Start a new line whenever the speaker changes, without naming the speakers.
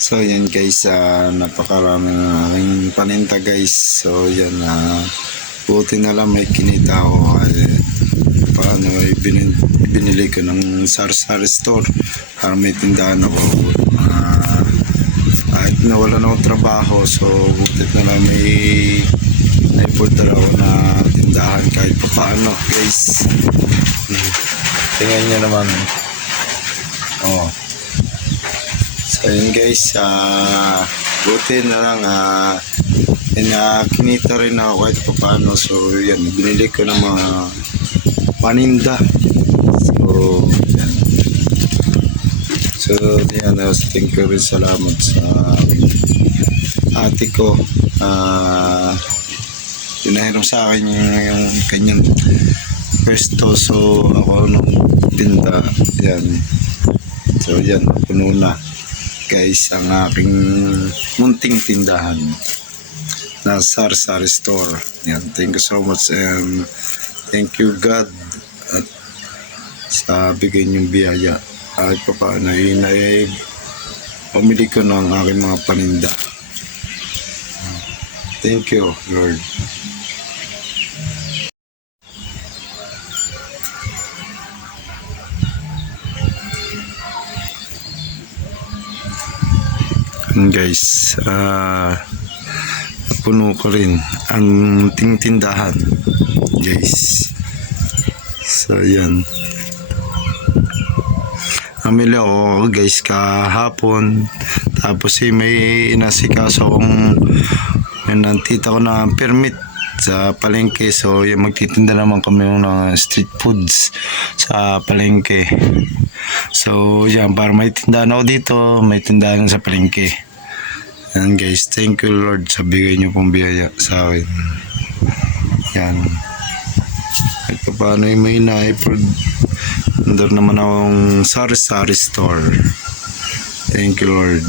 So yan guys, uh, napakaraming aking paninta guys. So yan, uh, buti na lang may kinita ako. Ay, paano ay binili, binili ko ng sari-sari store para may tindahan ako. Ah, kahit nawala na akong trabaho, so buti na lang may naipulta ako na tindahan kahit pa paano guys. Hmm. Tingnan nyo naman. Oh. So guys, ah buti na lang ah uh, kinita rin ako kahit pa paano. So yan, binili ko ng mga paninda. So yan. So yan, uh, thank you rin salamat sa ate ko. Ah pinahiram sa akin yung, yung kanyang pwesto. So ako nung tinda. Yan. So yan, puno na guys ang aking munting tindahan na Sar Sari Store. Yan, thank you so much and thank you God at sa bigay niyong biyaya. Pa paano, yun ay pamili ko ng aking mga paninda. Thank you, Lord. Guys, ah puno ko rin ang munting tindahan. Guys. So yan. Amili ako guys kahapon. Tapos eh, may inasikaso akong nantita ko na permit sa palengke. So yung magtitinda naman kami ng street foods sa palengke so yan para may tindahan ako dito may tindahan sa palengke yan guys, thank you Lord sa bigay niyo pong biyaya sa akin. Yan. At pa paano yung may na-prod. Under naman akong sari-sari store. Thank you Lord.